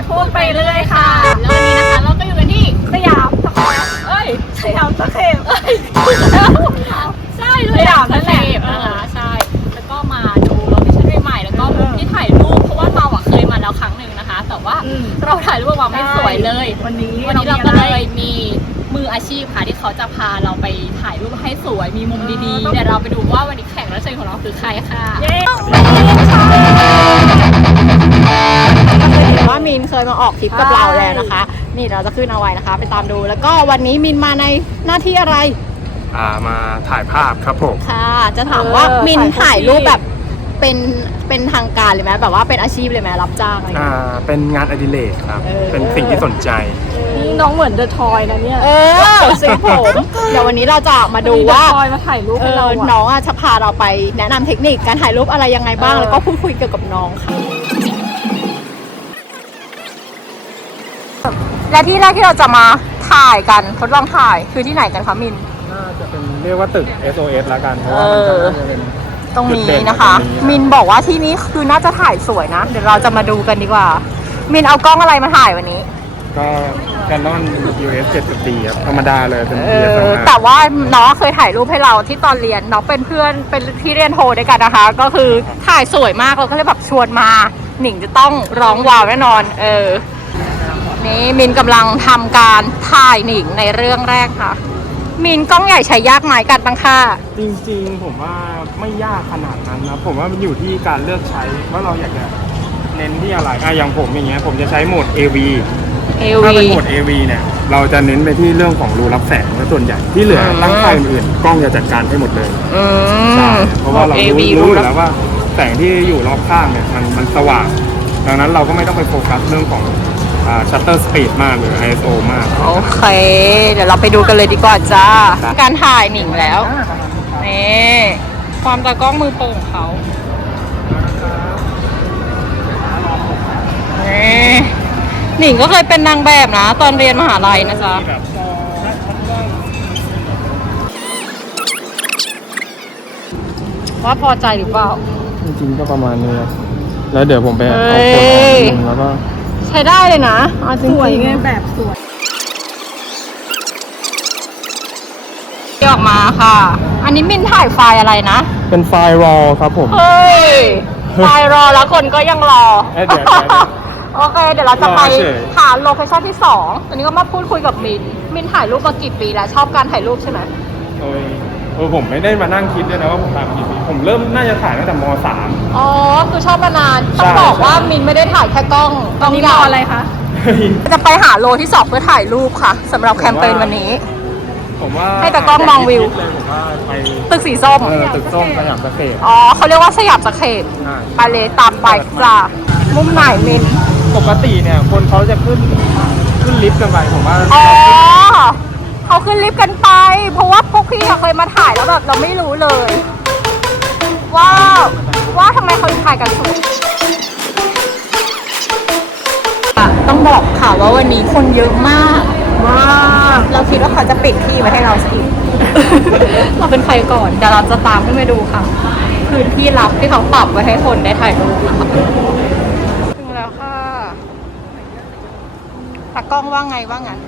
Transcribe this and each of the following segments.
ดพูดไปเรื่อยค่ะ แล้ววันนี้นะคะเราก็อยู่กันที่สยามสแควร์เอ้ยสยามสเคปเอ้ยใช่ด้วยสยามนั่นแหละเนะคะใช่แล้วก็มาดูโลเคชั่นใหม่ๆแล้วก็มุมที่ถ่ายรูปเพราะว่าเราอะเคยมาแล้วครั้งหนึ่งนะคะ แต่ว่าเราถ่ายรูปออกมาไม่สวยเลย วันนี้วันนี้เราก็เลยมีมืออาชีพค่ะที่เขาจะพาเราไปถ่ายรูปให้สวยมีมุมดีๆเดี๋ยวเราไปดูว่าวันนี้แขกรับเชิญของเราคือใครค่ะเย้เห็น ว่ามินเคยมาออกทริปกับเราแล้วนะคะ นี่เราจะขึ้นเอาไว้นะคะ ไปตามดู แล้วก็วันนี้มินมาในหน้าที่อะไร อ่ามาถ่ายภาพครับผม ค่ะ จะถามว่ามินถ่ายรูปแบบเป็นเป็นทางการเลยไหมแบบว่าเป็นอาชีพเลยไหมรับจ้างอะไรอย่างอ่า เงี้ย เป็นงานอดิเรกครับ เออ เป็นสิ่งที่สนใจน้องเหมือนเดอะทอยนะเนี่ยเออสีผมเดี๋ยววันนี้เราจะมาดูว่า เดอะทอยมาถ่ายรูปเอให้อเราอะ น้องอะจะพาเราไปแนะนำเทคนิคการถ่ายรูปอะไรยังไงบ้าง เออ แล้วก็พูดคุยเกี่ยวกับน้องค่ะ และที่แรกที่เราจะมาถ่ายกันทดลองถ่ายคือที่ไหนกันคะมิน น่าจะเป็นเรียกว่าตึก SOS แล้วกัน เพราะว่ามันจะน่าจะเป็น ตรงจุดนี้เด่นนะคะ ตรงนี้ มินบอกว่าที่นี้คือน่าจะถ่ายสวยนะ เดี๋ยวเราจะมาดูกันดีกว่า มินเอากล้องอะไรมาถ่ายวันนี้ ก็ Canon EOS 7.4ครับธรรมดาเลยเป็น เอ EOS อแต่ว่าน้องเคยถ่ายรูปให้เราที่ตอนเรียนน้องเป็นเพื่อนเป็นที่เรียนโทด้วยกันนะคะ ก็คือถ่ายสวยมากเราก็เลยแบบชวนมา หนิงจะต้องร้องว้าวแน่นอน เออ นี่มินกำลังทำการถ่ายหนิงในเรื่องแรกค่ะ มินกล้องใหญ่ใช้ยากไหมการตั้งค่าจริงๆ ผมว่าไม่ยากขนาดนั้นนะ ผมว่ามันอยู่ที่การเลือกใช้ว่าเราอยากจะเน้นที่อะไรอะอย่างผมอย่างเงี้ยผมจะใช้โหมด AV AV ถ้าเป็นโหมด AV เนี่ยเราจะเน้นไปที่เรื่องของรูรับแสงซะส่วนใหญ่ที่เหลืออืม ตั้งค่าอื่นๆกล้องจะจัดการให้หมดเลยอืใช่มเพราะว่าเรา AV รู้รู้อยู่แล้แล้ววว่าแสงที่อยู่รอบข้างเนี่ยมันมันสว่าง ดังนั้นเราก็ไม่ต้องไปโฟกัสเรื่องของ ชัตเตอร์สปีดมากหรือ ISO มาก โอเค เดี๋ยวเราไปดูกันเลยดีกว่าจ้า การถ่ายหนิงแล้ว นี่ความตากล้องมือโปรของเขานี่หนิงก็เคยเป็นนางแบบนะ ตอนเรียนมหาลัยนะจ๊ะว่าพอใจหรือเปล่า จริงๆก็ประมาณนี้ครับแล้วเดี๋ยวผมไปเอาเฮ้คนออกยนิดนึงแล้วก็ ใช้ได้เลยนะเอาจริงสๆวยไงแบบสวยที่ออกมาค่ะ อันนี้มินถ่ายไฟล์อะไรนะ เป็นไฟล์ RAW ครับผม เฮ้ย ไฟล์รอแล้วคนก็ยังรอ เอ้ยเดี๋ยวเดี๋ยวเดี๋ยว โอเค เดี๋ยวเราจะไปรอเฉย หาโลเคชั่นที่สองตอนนี้ก็มาพูดคุยกับมิน มินถ่ายรูปมากี่ปีแล้ว ชอบการถ่ายรูปใช่ไหม โอ้ยเออผมไม่ได้มานั่งคิดด้วยนะว่าผมทำกี่ปีผมเริ่มน่าจะถ่ายตั้งแต่ม .3 อ๋อ คือชอบมานาน ใช่ต้องบอกว่าใช่ มินไม่ได้ถ่ายแค่กล้องกตล้ออนงนี้ใหรญ่ออะไรคะจะไปหาโลที่สองเพื่อถ่ายรูปค่ะสำหรับแคมเปญวันนี้ ผมว่าให้ตากล้องมองวิวคิดเลยผมว่าไปตึกสีส้ม เออตึกส้มสยามสเคปอ๋อเขาเรียกว่าสยามสเคปใช่ ไปเลยตามไปจ้ามุมไหนมิน ปกติเนี่ยคนเขาจะขึ้นขึ้นลิฟต์กันไปผมว่า อ๋อ เขาขึ้นลิฟต์กันไป เพราะว่าพวกพี่อะเคยมาถ่ายแล้วแบบเราไม่รู้เลย ว่าว่าทำไมเขาถึงถ่ายกันสูงอะต้องบอกค่ะว่าวันนี้คนเยอะมาก มากเราคิดว่าเขาจะปิดที่ไว้ให้เราสิเราเป็นใครก่อนเดี๋ยวเราจะตามขึ้นไปดูค่ะพื้นที่ลับที่เขาปรับไว้ให้คนได้ถ่ายรูปค่ะถึงแล้วค่ะตากล้องว่าไงว่างั้น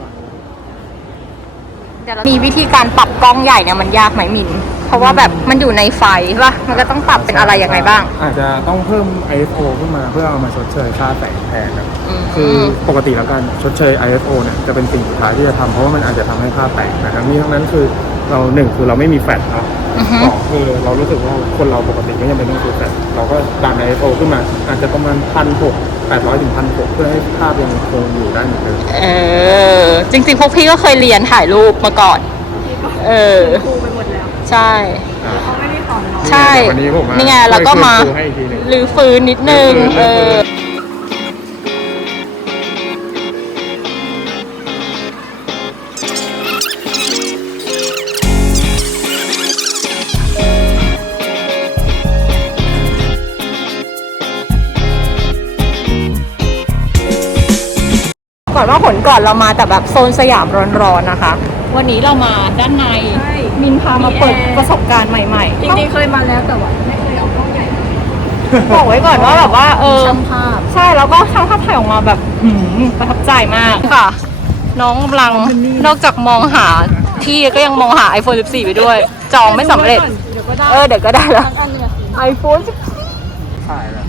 เดี๋ยวเรามีวิธีการปรับกล้องใหญ่เนี่ยมันยากไหมมิน เพราะว่าแบบมันอยู่ในไฟใช่ปะมันก็ต้องปรับเป็นอะไรยังไงบ้าง อาจจะต้องเพิ่ม ISO ขึ้นมาเพื่อเอามาชดเชยค่าแสงแทนครับอืมคือปกติแล้วการชดเชย ISO เนี่ยจะเป็นสิ่งสุดท้ายที่จะทำเพราะว่ามันอาจจะทำให้ภาพแตกแต่ทั้งนี้ทั้งนั้นคือเราหนึ่งคือเราไม่มีแฟลชเนาะอือฮึ สองคือเรารู้สึกว่าคนเราปกติไม่จำเป็นต้องซื้อแฟลชเราก็ดัน ISO ขึ้นมาอาจจะประมาณพันหก แปดร้อยถึงพันหกเพื่อให้ภาพยังคงอยู่ได้เหมือนเดิมเออ จริง ๆ พวกพี่ก็เคยเรียนถ่ายรูปมาก่อน เออ ครูไปหมดแล้วใช่ เขาไม่ได้สอนเราใช่ วันนี้ผมมานี่ไงเราก็มาช่วยครูให้อีกทีหนึ่งลือฟื้นนิดนึง เออ ก่อนว่าผลก่อนเรามาแต่แบบโซนสยามร้อนๆนะคะ วันนี้เรามาด้านในใช่มินพามาเปิดมีแอร์ ประสบการณ์ใหม่จริงๆเคยมาแล้วแต่ว่าไม่เคยเอากล้องใหญ่ๆบอกไว้ก่อนว่าแบบว่าเออ ช่างภาพใช่แล้วก็ช่างภาพถ่ายออกมาแบบหืมประทับใจมากค่ะ น้องกำลังนอกจากมองหาที่ก็ยังมองหา iPhone 14 ไปด้วย จองไม่สำเร็จ เดี๋ยวก็ได้เออ เดี๋ยวก็ได้แล้วทั้งอันเนี่ย iPhone ถ่ายแบบ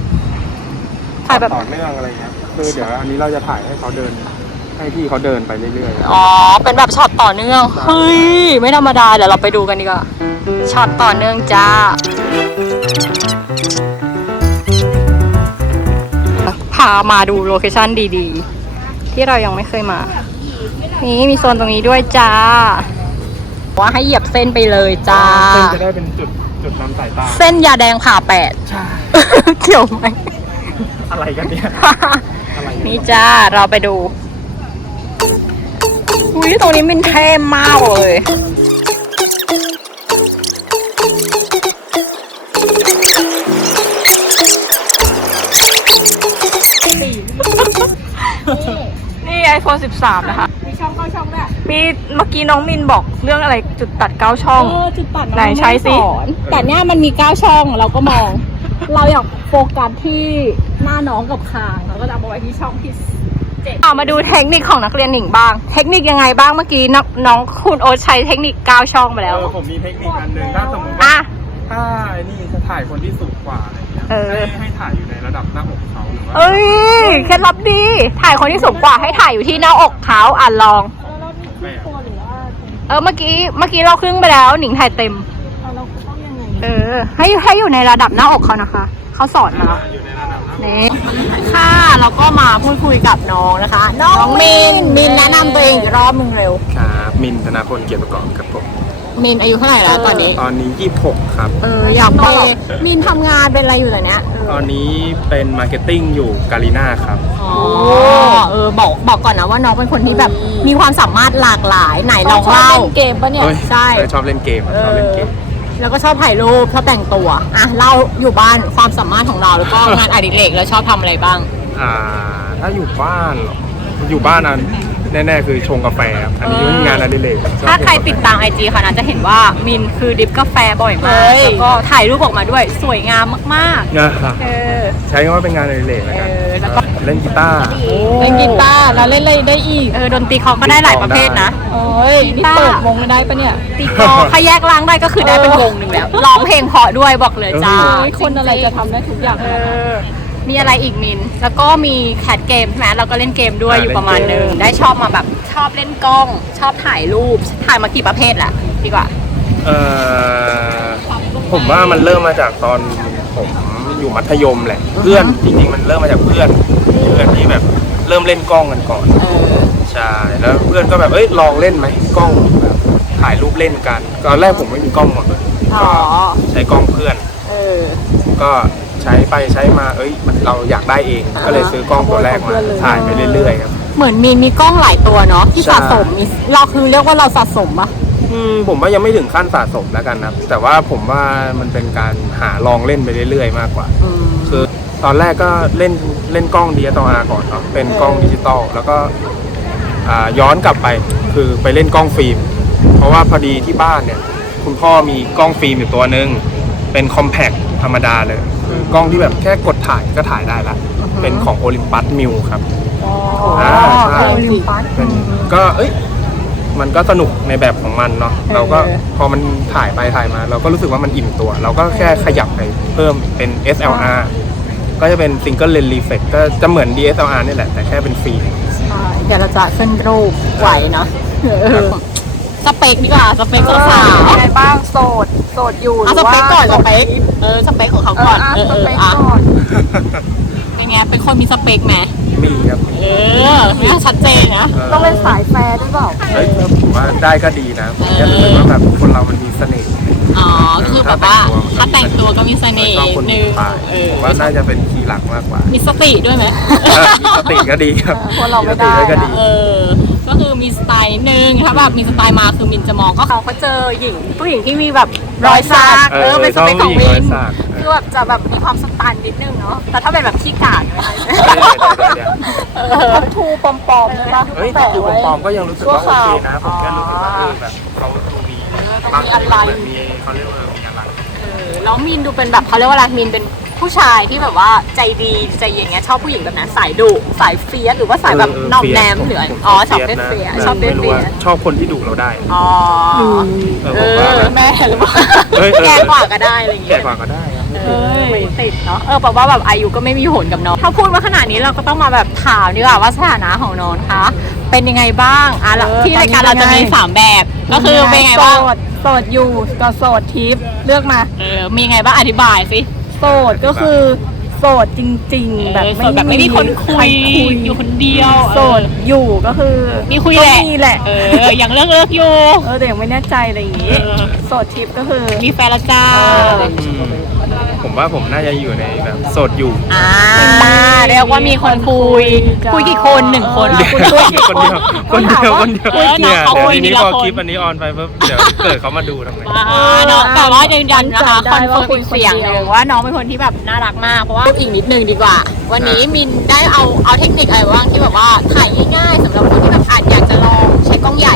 ถ่ายแบบ ต่อเนื่องอะไรเงี้ยคือเดี๋ยวอันนี้เราจะถ่ายให้เขาเดิน ให้พี่เขาเดินไปเรื่อยๆอ๋อ เป็นแบบช็อตต่อเนื่อง เฮ้ย ไม่ธรรมดา เดี๋ยวเราไปดูกันดีกว่า ช็อตต่อเนื่องจ้า พามาดูโลเคชั่นดีๆ ที่เรายังไม่เคยมา นี่มีโซนตรงนี้ด้วยจ้า ว่าให้เหยียบเส้นไปเลยจ้าเส้นจะได้เป็นจุดจุดนำสายตา เส้นยาแดงผ่าแปด ใช่ เกี่ยวไหม อะไรกันเนี่ย อะไรเยนี่จ้า เราไปดู อุ้ยตรงนี้มันเท่มากเลยนี่ iPhone 13 นะคะ มีช่องเก้าช่องด้วยมีเมื่อกี้น้องมินบอกเรื่องอะไรจุดตัดเก้าช่อง เออจุดตัดไหนใช้สิ แต่เนี้ยมันมีเก้าช่องเราก็มอง เราอยากโฟกัสที่หน้าน้องกับคางเราก็จะเอามาไว้ที่ช่องที่ เจ็ดเอามาดูเทคนิคของนักเรียนหนิงบ้าง เทคนิคยังไงบ้างเมื่อกี้น้องน้องคุณโอ๊ตใช้เทคนิคเก้าช่องไปแล้ว เออผมมีเทคนิคอันหนึ่งถ้าสมมติว่าอะ ถ้าไอ้นี่จะถ่ายคนที่สูงกว่าอะไรเงี้ยเออ ให้ให้ถ่ายอยู่ในระดับหน้าอกเขาหรือว่าเอ้ยเคล็ดลับดี ถ่ายคนที่สูงกว่าให้ถ่ายอยู่ที่หน้าอกเขาอะลองไม่อะเออเมื่อกี้เมื่อกี้เราครึ่งไปแล้ว หนิงถ่ายเต็มเออ ให้ให้อยู่ในระดับหน้าอกเขานะคะ เขาสอนมา อยู่ในระดับหน้าอก นี่ ค่ะเราก็มาพูดคุยกับน้องนะคะ น้องมินมินแนะนำตัวเองอีกรอบมึงเร็ว ครับมินธนาพลเกียรติประกอบครับผม มินอายุเท่าไหร่แล้วตอนนี้ ตอนนี้ 26 ครับ เอออยากบอกมินทำงานเป็นอะไรอยู่ตอนเนี้ยตอนนี้เป็นมาร์เก็ตติ้งอยู่กาลีนาครับ อ๋อเออบอกบอกก่อนนะว่าน้องเป็นคนที่แบบมีความสามารถหลากหลายไหนลองเล่าเกมปะเนี่ยเฮ้ยใช่เออชอบเล่นเกมครับชอบเล่นเกม แล้วก็ชอบถ่ายรูปชอบแต่งตัวอะเล่าอยู่บ้านความสามารถของเราแล้วก็งานอดิเรกแล้วชอบทำอะไรบ้าง อ่า ถ้าอยู่บ้านเหรออยู่บ้านอันแน่ๆคือชงกาแฟครับอันนี้เป็นงานอดิเรกชอบถ้าใครชงกแฟติดตามไอจีค่ะนะจะเห็นว่ามินคือดิฟกาแฟบ่อยมากแล้วก็ถ่ายรูปออกมาด้วยสวยงามมาก นะครับๆเออ ใช้คำว่าเป็นงานอดิเรกแล้วกันเออแล้วก็ เล่นกีตาร์เล่นกีตาร์แล้วเล่นอะไรได้อีกเออดนตรีเขาก็ได้หลายประเภทนะ โอ้ยนี่เปิดวงได้ปะเนี่ยตีกลองถ้าแยกล่างได้ก็คือได้เป็นวงหนึ่งแล้วร้องเพลงเพราะด้วยบอกเลยจ้าโอ้ยคนอะไรจะทำได้ทุกอย่างเออมีอะไรอีกมิน แล้วก็มีแคดเกมใช่ไหมเราก็เล่นเกมด้วยอยู่ประมาณนึงได้ชอบมาแบบชอบเล่นกล้อง ชอบถ่ายรูปถ่ายมากี่ประเภทแหละดีกว่าเอ่อผมว่ามันเริ่มมาจากตอนผมอยู่มัธยมแหละ เพื่อนจริงๆมันเริ่มมาจากเพื่อนเพื่อนที่แบบเริ่มเล่นกล้องกันก่อน เออ ใช่ แล้วเพื่อนก็แบบ เอ้ย ลองเล่นไหมกล้องแบบถ่ายรูปเล่นกันตอนแรกผมไม่มีกล้องหมดเลยอ๋อก็ใช้กล้องเพื่อน เออ ก็ใช้ไปใช้มา เอ้ย มันเราอยากได้เองก็เลยซื้อกล้องตัวแรกมาถ่ายไปเรื่อยๆครับ เหมือนมีมีกล้องหลายตัวเนาะที่ใช่ สะสมมีเราคือเรียกว่าเราสะสมปะอืมผมว่ายังไม่ถึงขั้นสะสมแล้วกันนะแต่ว่าผมว่ามันเป็นการหาลองเล่นไปเรื่อยๆ มากกว่าคือ ตอนแรกก็เล่นเล่นกล้อง DSLR ก่อนเนาะเป็นกล้องดิจิตอลแล้วก็อ่าย้อนกลับไปคือไปเล่นกล้องฟิล์ม เพราะว่าพอดีที่บ้านเนี่ย คุณพ่อมีกล้องฟิล์มอยู่ตัวหนึ่งเป็นคอมแพคธรรมดาเลย คือกล้องที่แบบแค่กดถ่ายก็ถ่ายได้ละ เป็นของโอลิมปัสมิวครับอ่าใช่โอลิมปัสเป็นก็เอ้ยมันก็สนุกในแบบของมันเนาะเราก็พอมันถ่ายไปถ่ายมา เราก็รู้สึกว่ามันอิ่มตัว เราก็แค่ขยับไปเพิ่มเป็น SLR ก็จะเป็น Single Lens Reflex ก็จะเหมือน DSLR นี่แหละ แต่แค่เป็นฟิล์มใช่เดี๋ยวเราจะขึ้นรูปไหวเนาะสเปคดีกว่าสเปคสาวยังไงบ้างโสดโสดอยู่ๆหเอารืสว่าเปคก่อนสเปคเออสเปคของเขาก่อนอะเออสเออเปคอะก่อนเป็นไงเป็นคนมีสเปคไหมมีครับเออเนี่ยชัดเจนนะ ต้องเป็นสายแฟร์ด้วยเปล่า เฮ้ยผมว่าได้ก็ดีนะผมแค่รู้สึกว่าแบบคนเรามันมีเสน่ห์ อ๋อคือแบบว่าถ้าถ้าแต่แต่งงตัตัววก็มีเสน่ห์ชอบคนนึมีงปลายเออผมว่าน่าจะเป็นคีย์หลักมากกว่ามีสติด้วยไหมเออมีสติก็ดีครับคนเราไม่ได้สติก็ดี เออ ก็คือมีสไตล์นิดนึงถ้าแบบมีสไตล์มาคือมินจะมองก็เขาก็เจอหญิงผู้หญิงที่มีแบบรอยสักเอเอออเป็นสเปคของชอบผู้หญิมิงรนอยสักคือแบบจะแบบมีความสตันนิดนึงเนาะแต่ถ้าเป็นแบบขี้กาดอะไรเดี๋ยวเดี๋ยวเออทับทูปลอมๆเลยปะเฮ้ยแปะดูไว้ปลอมๆก็ยังรู้สึกว่าโอเคนะผมแค่รู้สึกว่าเออแบบเขาดูมี บางทีเหมือนมีเขาเรียกว่ามีอะไรเออแล้วมินดูเป็นแบบเขาเรียกว่าอะไรมินเป็นผู้ชายที่แบบว่าใจดีใจเย็นเงี้ยชอบผู้หญิงแบบไหนสายดุสายเฟียสหรือว่าสายแบบเออนอมแนมผมหรืออ๋อชอบบเฟีเฟียสชอบเฟียสเฟียสชอบคนที่ดุเราได้อ๋อเออแม่หรือเปล่าแก่กว่าก็ได้อะไรอย่างแก่เงี้ยกว่าก็ได้ไม่ติดเนาะเออแปลว่าแบบอายุก็ไม่มีผลกับน้องถ้าพูดมาขนาดนี้เราก็ต้องมาแบบถามดีกว่าว่าสถานะของน้องคะ เป็นยังไงบ้างอะแล้วเออที่รายการตอเรานนี้จะมีเป็นไงสามแบบก็คือเป็นไงบ้างโสดโสดอยู่กับโสดทิปเลือกมา เออมีไงบ้างอธิบายสิโสดก็คือโสดจริง ๆ แบบเออโสดแบบไม่มีคนคุยใรอยู่คนเดียวโสดอยู่ก็คือมีคุยก็แหละมีแหละเออยังเลิกเลิกอยู่ เออแต่ยังไม่แน่ใจอะไรอย่างงี้เออ โสดทิปก็คือมีแฟนและจ้าอืม ผมว่าผมน่าจะอยู่ในแบบโสดอยู่ อ่าเรียกว่ามีคนคุย คุยกี่คนหนึ่งคนเออคนเดียวคนเดียวคนเดียวคนเดียวเออน้องเนี่ยเขาเดี๋ยวคุยทีนี้ทีละพอคนคลิปอันนี้ออนไปปุ๊บเดี๋ยวเกิดเขามาดูทำไงอ่าเนาะแต่ว่ายืนยันนะคะคได้อนเฟิว่าร์มคุยอีกเสียงคนเดีหยวนึ่งว่าน้องเป็นคนที่แบบน่ารักมากเพราะว่าอีกนิดนึงดีกว่า วันนี้มินได้เอาเอาเทคนิคอะไรบ้างที่แบบว่าถ่ายง่ายๆสำหรับคนที่แบบอาจอยากจะลองใช้กล้องใหญ่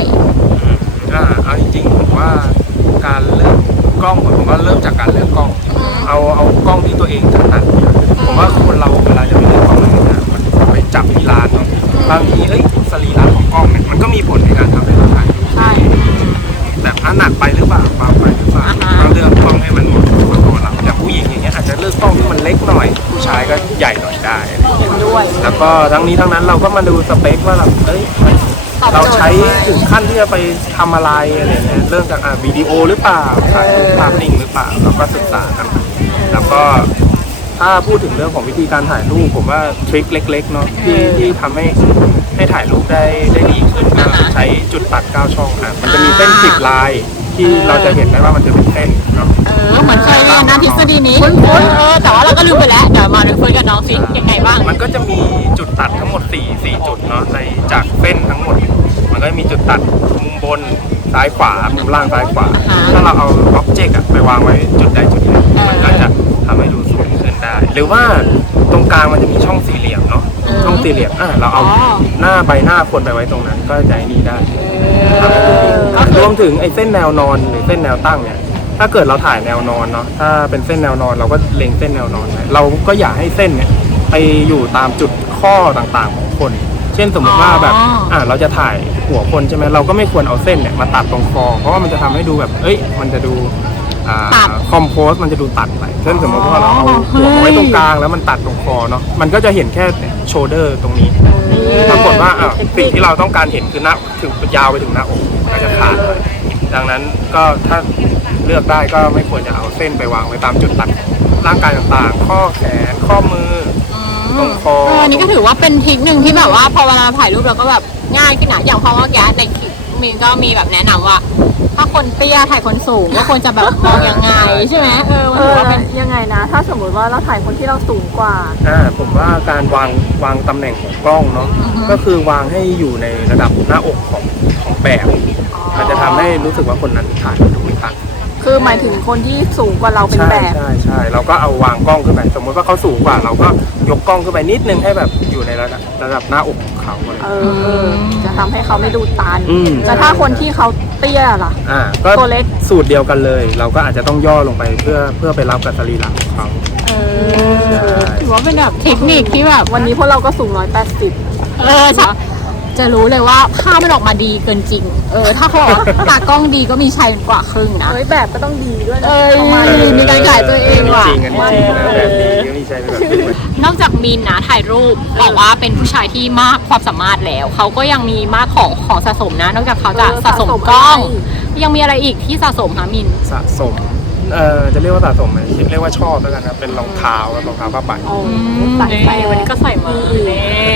อ่าเอาจริงๆผมว่าการเลือกกล้องผมว่าเริ่มจากการเลือกกล้อง เอาเอากล้องที่ตัวเองถนัดผมว่าคนเราเวลาจะไปเลือกกล้องอะไรเนี่ยมันไปจับที่ร้านเนาะบางทีเอ้ยสรีระของกล้องเนี่ยมันก็มีผลในการทำให้เราถ่ายรูปใช่ แบบอะหนักไปหรือเปล่าเบาไปหรือเปล่าอ่าฮะต้องเลือกกล้องให้มันเหมาะกับตัวเราอย่างผู้หญิงอย่างเงี้ยอาจจะเลือกกล้องที่มันเล็กหน่อย ผู้ชายก็ใหญ่หน่อยได้อะไรอย่างเงี้ยด้วย แล้วก็ทั้งนี้ทั้งนั้นเราก็มาดูสเปคว่าแบบเอ้ยมันตอบโจทย์เราใช้ถึงขั้นที่จะไปทำอะไรอะไรเงี้ยเริ่มจากอะวิดีโอหรือเปล่าถ่ายรูปภาพนิ่งหรือเปล่า เราก็ศึกษากัน แล้วก็ถ้าพูดถึงเรื่องของวิธีการถ่ายรูปผมว่าทริคเล็ก ๆ เนาะที่ที่ทำให้ให้ถ่ายรูปได้ได้ดีขึ้นก็ใช้จุดตัด9ช่องอะมันจะมีเส้นสิบลายที่เราจะเห็นได้ว่ามันจะเป็นเส้นเนาะเออเหมือนเคยเรียนนะทฤษฎีนี้เออแต่ว่าเราก็ลืมไปแล้วเดี๋ยวมาคุยกับน้องสิยังไงบ้างมันก็จะมีจุดตัดทั้งหมด4 4จุดเนาะในจากเส้นทั้งหมด มันก็จะมีจุดตัดมุมบนซ้ายขวามุมล่างซ้ายขวาอ่าฮะถ้าเราเอาอ็อบเจกต์อะไปวางไว้จุดใดจุดหนึ่งเออมันก็จะ ทำให้ดูสวยขึ้นได้ หรือว่าตรงกลางมันจะมีช่องสี่เหลี่ยมเนาะเออช่องสี่เหลี่ยมอะเราเอาอ๋อหน้าใบหน้าคนไปไว้ตรงนั้น ก็จะไอ้นี่ได้ทำให้ดูดีก็คือรวมถึงไอ้เส้นแนวนอนหรือเส้นแนวตั้งเนี่ย ถ้าเกิดเราถ่ายแนวนอนเนาะถ้าเป็นเส้นแนวนอนเราก็เล็งเส้นแนวนอนไว้เราก็อย่าให้เส้นเนี่ยไปอยู่ตามจุดข้อต่างๆของคน เช่นสมมติว่าแบบอ๋ออ่อ่าเราจะถ่ายหัวคนใช่ไหมเราก็ไม่ควรเอาเส้นเนี่ยมาตัดตรงคอเพราะว่ามันจะทำให้ดูแบบเอ้ย มันจะดู อ่าคอมโพสมันจะดูตัดไปเช่นสมมติว่าเราเอาหัวมาไว้ตรงกลางแล้วมันตัดตรงคอเนาะมันก็จะเห็นแค่โชเดอร์ตรงนี้ปรากฏว่าอะสิ่งที่เราต้องการเห็นคือหน้าถึงยาวไปถึงหน้าอกมันก็จะขาดเลยดังนั้นก็ถ้าเลือกได้ก็ไม่ควรจะเอาเส้นไปวางไว้ตามจุดตัดร่างกายต่างๆ ข้อแขนข้อมือตรงคอ เอออันนี้ก็ถือว่าเป็นทริคหนึ่งที่แบบว่าพอเวลาถ่ายรูปเราก็แบบง่ายขึ้นนะอย่างเพราะว่าแกในคลิป มีก็มีแบบแนะนำว่า ถ้าคนเตี้ยถ่ายคนสูงก็ควรจะแบบมองยังไงใช่ไหมเออมันเอถืออว่าเป็นยังไงนะ ถ้าสมมติว่าเราถ่ายคนที่เราสูงกว่า อ่าผมว่าการวางวางตำแหน่งของกล้องเนาะก็คือวางให้อยู่ในระดับหน้าอกของของแบบ มันจะทำให้รู้สึกว่าคนนั้นถ่ายดูตัด คือหมายถึงคนที่สูงกว่าเราเป็นใช่แบบใช่ใช่เราก็เอาวางกล้องขึ้นไปสมมติว่าเขาสูงกว่า เราก็ยกกล้องขึ้นไปนิดนึงให้แบบอยู่ในระดับระดับหน้าอกของเขาอะไรเออเออจะทำให้เขาไม่ดูตันอืมแต่ถ้าคนที่เขาเตี้ยล่ะ อ่าก็ตัวเล็ก สูตรเดียวกันเลย เราก็อาจจะต้องย่อลงไปเพื่อเพื่อไปรับกับสรีระของเขา เออถือว่าเป็นแบบเทคนิคที่แบบ วันนี้พวกเราก็สูงร้อยแปดสิบเออใช่ จะรู้เลยว่าภาพมันออกมาดีเกินจริง เออ ถ้าเขาบอกว่าตากล้องดีก็มีชัยกว่าครึ่งนะเฮ้ยแบบก็ต้องดีด้วยนะเอ้ยประมาณเอนี้อมีการขายตัวเองว่ะ จริงอันนี้จริงนะแบบนี้ก็มีใช่แบบนี้ นอกจากมินนะถ่ายรูปบอกว่าเป็นผู้ชายที่มากความสามารถแล้ว เขาก็ยังมีมากของของสะสมนะ นอกจากเขาจะสะสมกล้องยังมีอะไรอีกที่สะสมคะมิน สะสม เอ่อ จะเรียกว่าสะสมไหมเรียกว่าชอบแล้วกันนะเป็นรองเท้าครับรองเท้าผ้าใบโอ้ใส่ไป วันนี้ก็ใส่มาเล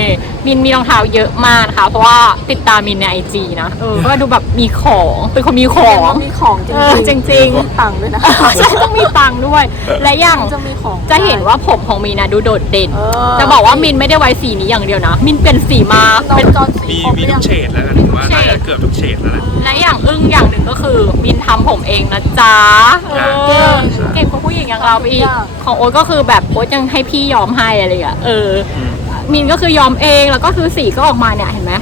ย มินมีรองเท้าเยอะมากนะคะเพราะว่าติดตามมินในไอจีนะเออก็ดูแบบมีของเป็นคนมีขขอองงมีของจริงเออจริงๆมีตังค์ด้วยนะ ใช่ต้องมีตังค์ด้วย และอย่างจะมีของจะเห็นว่าผมของมินนะดูโดดเด่น เออ จะบอกว่ามินไม่ได้ไว้สีนี้อย่างเดียวนะ มินเป็นสีมาน้อเป็งนจอนสีมีครบมีหรือทุยักงเฉดแล้วกันผมว่าเฉดน่าจะเกือบทุกเฉดแล้วแหละและอย่างอึ้งอย่างหนึ่งก็คือมินทำผมเองนะจ๊ะเออ่าอเก่งกว่าผู้หญิงอย่างเราไปอีก ของโอ๊ตก็คือแบบโอ๊ตยังให้พี่ยอมให้อะไรอย่างเงี้ยเอออมิ นก็คือยอมเองแล้วก็คือสีก็ออกมาเนี่ยเห็นไหม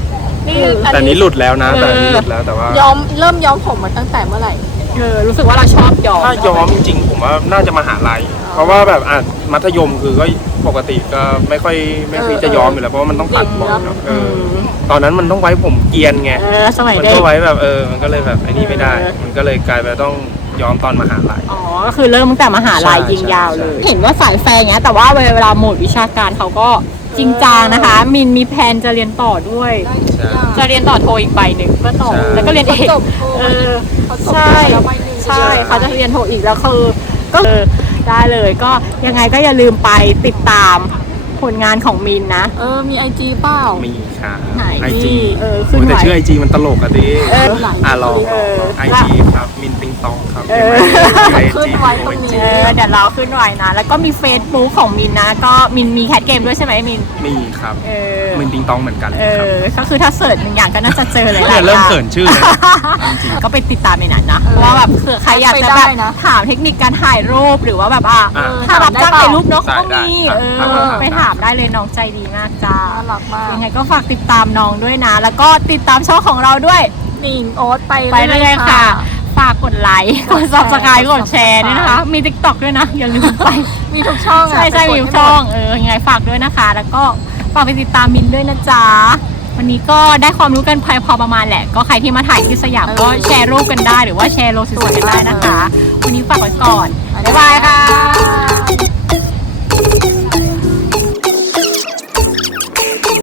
นี่แต่นี้หลุดแล้วนะ แต่นี้หลุดแล้วแต่ว่า ย้อมเริ่มย้อมผมมาตั้งแต่เมื่อไหร่เออรู้สึกว่าเราชอบย้อมถ้าย้อมจริงๆผมว่าน่าจะมหาลัย เพราะว่าแบบอะมัธยมคือก็ปกติก็ไม่ค่อยไม่ค่อยจะย้อมอยู่แล้วเพราะว่ามันต้องตัดบ่อยเนอะเออตอนนั้นมันต้องไว้ผมเกรียนไงเออสมัยมันเด็กก็ไว้แบบเออ มันก็เลยแบบไอ้นี่ไม่ได้เออมันก็เลยกลายไปต้องย้อมตอนมหาลัย อ๋อก็คือเริ่มตั้งแต่มหาลัยใช่ยิงยาวเลย ใช่ เห็นว่าสายแฟร์เงี้ยแต่ว่าเวลาโหมดวิชาการเขาก็ จริงจังนะคะ มินมีแผนจะเรียนต่อด้วย ใช่ จะเรียนต่อโทอีกใบหนึ่งก็ต่อใช่ แล้วก็เรียนเอกจบโทเออ เขาจบใช่ แล้วใบหนึ่ง ใช่เขาจะเรียนโทอีกแล้วคือก็เออได้เลยก็ยังไงก็อย่าลืมไปติดตาม ผลงานของมินนะ เออ มีไอจีเปล่า มีค่ะไหนไอจีเออขึ้นแต่ไว้ชื่อไอจีมันตลกอะดิเอออะลองเออไอจีครับ มินติงตองครับเออ ไอขึ้จีนไว้ตรงนี้ เออเดี๋ยวเราขึ้นไว้นะ แล้วก็มี Facebook ของมินนะ ก็มินมีแคทเกมด้วยใช่ไหมมิน มีครับ เออ มินติงตองเหมือนกันเอครับอ ก็คือถ้าเสิร์ชหนึ่งอย่างก็น่าจะเจอเลยเนี่ยเริ่มเขินชื่อเลยจริงก็ไปติดตามในนั้นนะ เพราะว่าแบบคือใครอยากจะไปแบได้บนะถามเทคนิคการถ่ายรูปหรือว่าแบบอะอ่าถ้ารับจ้างถ่ายรูปเนาะได้ก็ได้มีครับเอครับอครับไปถามได้เลยน้องใจดีมากจ้าน่ารักมาก ยังไงก็ฝากติดตามน้องด้วยนะ แล้วก็ติดตามช่องของเราด้วยนิงโอ๊ตไปไปเรื่อยๆค่ะ ฝากกดไลค์กด subscribe กดแชร์ด้วยนะคะ มี TikTok ด้วยนะ อย่าลืมไป มีทุกช่องอะใช่ใช่ไปกดมีให้หดช่องเออยังไงฝากด้วยนะคะ แล้วก็ฝากไปติดตามมินด้วยนะจ๊ะวันนี้ก็ได้ความรู้กันพอพอประมาณแหละ ก็ใครที่มาถ่ายที่สยามก็แชร์รูปกันได้ หรือว่าแชร์โลสวยๆกันได้นะคะ วันนี้ฝากไว้ก่อน บ๊ายบายค่ะ